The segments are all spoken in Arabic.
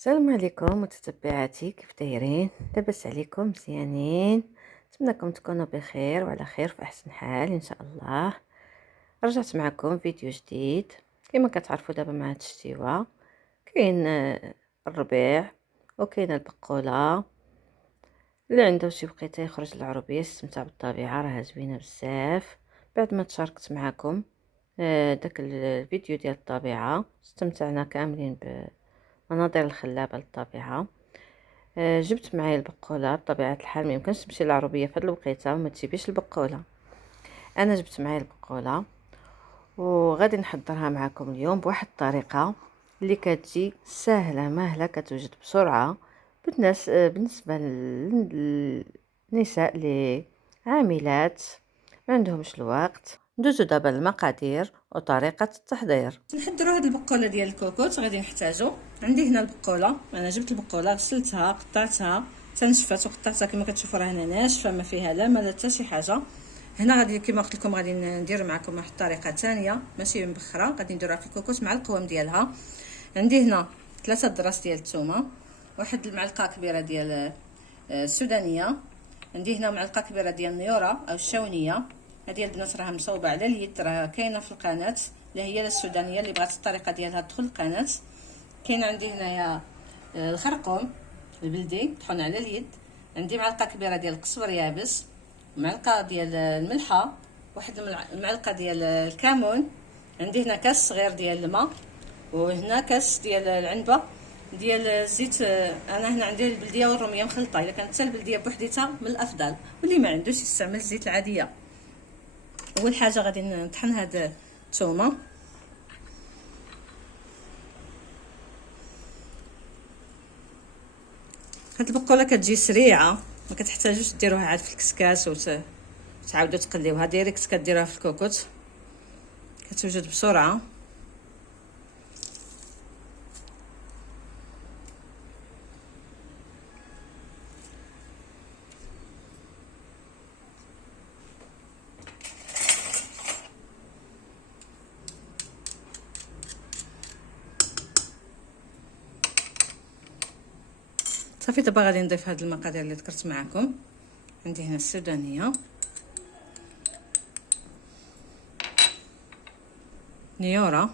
السلام عليكم متتبعاتي، كيف دايرين؟ لاباس عليكم؟ مزيانين؟ نتمنىكم تكونوا بخير وعلى خير في احسن حال ان شاء الله. رجعت معكم فيديو جديد. كما كتعرفوا دابا مع هاد الشتيوه كاين الربيع وكاين البقوله. اللي عنده شي بقيته يخرج للعربيه يستمتع بالطبيعه، راها زوينه بزاف. بعد ما تشاركت معكم داك الفيديو ديال الطبيعه، استمتعنا كاملين بمناظر الخلابه للطبيعه. جبت معايا البقوله. بطبيعه الحال ما يمكنش تمشي للعربيه في هاد الوقيته وما تجيبيش البقوله. انا جبت معايا البقوله وغادي نحضرها معكم اليوم بواحد الطريقه اللي كتجي سهله ماهله، كتوجد بسرعه. بالنسبه للنساء اللي عاملات ما عندهمش الوقت. ندوزو دابا المقادير وطريقه التحضير. نحضروا هاد البقوله ديال الكوكوط. غادي نحتاجو، عندي هنا البقوله، انا جبت البقوله غسلتها قطعتها تنشفات وقطعتها كما كتشوفوا راه هنا ناشفه ما فيها لا لا حتى شي حاجه. هنا غادي كما قلت لكم غادي ندير معكم واحد الطريقه ثانيه ماشي مبخره، غادي نديروها في الكوكوط مع القوام ديالها. عندي هنا 3 دراس ديال الثومه، واحد المعلقه كبيره ديال السودانيه، عندي هنا معلقه كبيره ديال النيوره او الشاونيه. هذه البنات راها مصوبه على اليد، راه كاينه في القناه اللي هي السودانيه، اللي بغات الطريقه ديالها تدخل القناه. كاين عندي هنايا الخرقوم البلدي طحون على اليد، عندي معلقه كبيره ديال القزبر يابس، معلقه ديال الملحه، واحد المعلقه ديال الكمون، عندي هنا كاس صغير ديال الماء، وهنا كاس ديال العنبه ديال الزيت. انا هنا عندي البلديه والروميه مخلطه، الا كانت حتى البلديه بوحديتها من الافضل، واللي ما عندوش يستعمل الزيت العاديه. اول حاجه غادي نطحن هاد الثومه. هاد البقوله كتجي سريعه، ما كتحتاجوش ديروها عاد في الكسكاس وتعاودوا تقليوها ديريكت، كديروها في الكوكوط كتوجد بسرعه. صافي دابا غادي نضيف هاد المقادير اللي ذكرت معكم. عندي هنا السودانيه، نيورة،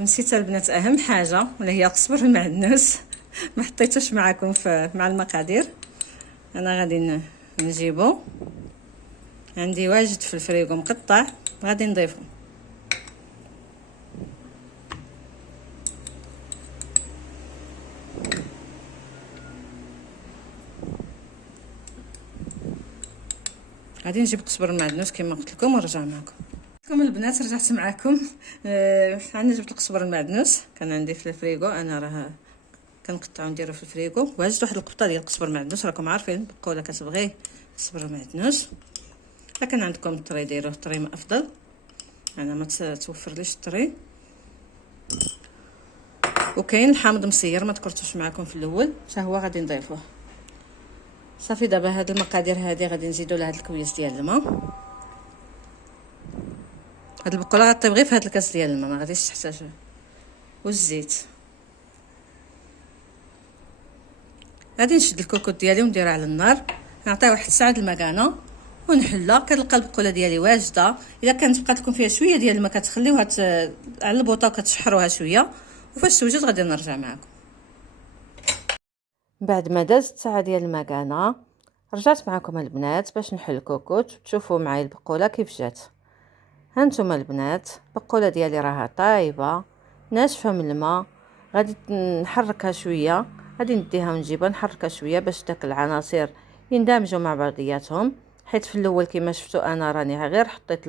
نسيت البنات اهم حاجه ولا هي قزبر المعدنوس ما حطيتوش معكم مع المقادير. انا غادي نجيبو، عندي واجد في الفريغو مقطع غادي نضيفو. غادي نجيب قزبر المعدنوس كما قلت لكم ونرجع معكم. البنات رجعت معكم. انا جبت القزبر المعدنوس، كان عندي في الفريغو، انا راه كنقطعو نديرو في الفريغو. واجد واحد القبطه ديال القزبر المعدنوس، راكم عارفين بقوله كتبغي قزبر المعدنوس. الا كان عندكم الطري ديروه الطري ما افضل، انا ما توفرليش الطري. وكاين الحامض مسير ما ذكرتوش معكم في الاول، حتى هو غادي نضيفوه. صافي دابا هاد المقادير هادي غادي نزيدو لها هاد الكويس ديال الماء. هاد البقوله غطيب غير في هاد الكاس ديال الماء، ما غاديش تحتاج. والزيت غادي نشد الكوكوط ديالي ونديرها على النار، نعطيه واحد الساعه المكانه ونحلها. كنلقى البقوله ديالي واجده. الا كانت بقات لكم فيها شويه ديال الماء كتخليوها على البوطه وكتشحروها شويه، وفاش توجد غادي نرجع معكم. بعد ما دازت ساعه ديال المكانه رجعت معكم البنات باش نحل الكوكوط وتشوفوا معايا البقوله كيف جات. هانتوما البنات البقوله ديالي راها طايبه ناشفه من الماء. غادي نحركها شويه، غادي نديها ونجيبها نحركها شويه باش داك العناصر يندمجوا مع بعضياتهم. حيت في الاول كما شفتوا انا راني غير حطيت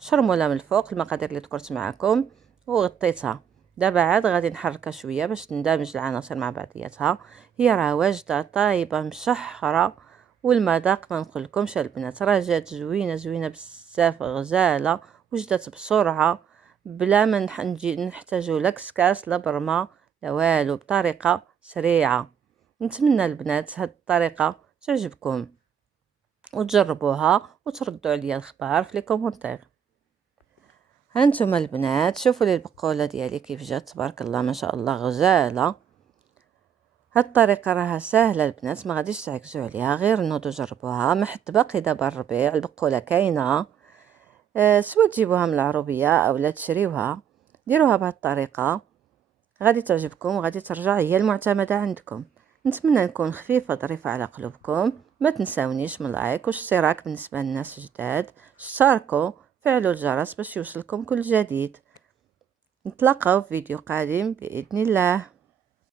الشرموله من الفوق المقادير اللي ذكرت معكم وغطيتها. دابا عاد غادي نحركها شويه باش تندمج العناصر مع بعضياتها. هي راه واجده طايبه مشحره، والمذاق ما نقولكمش البنات، راه جات زوينه زوينه بزاف، غزاله وجدت بسرعه بلا ما نجي نحتاجو لا كسكاس لا برمه لا والو، بطريقه سريعه. نتمنى البنات هاد الطريقه تعجبكم وتجربوها وتردوا عليا الخبر في لي كومونتير. هانتوما البنات شوفوا لي البقوله ديالي كيف جات، تبارك الله ما شاء الله غزاله. هاد الطريقه راها سهله البنات، ما غاديش تعكزوا عليها، غير نوضوا جربوها. ما حد باقي دابا الربيع البقوله كاينه، سوا تجيبوها من العروبيه اولا تشريوها. ديروها بهاد الطريقه غادي تعجبكم وغادي ترجع هي المعتمده عندكم. نتمنى نكون خفيفه ظريفه على قلوبكم. ما تنساونيش من لايك واشتراك بالنسبه للناس جداد، اشتركوا فعلوا الجرس باش يوصلكم كل جديد. نتلاقاو في فيديو قادم باذن الله.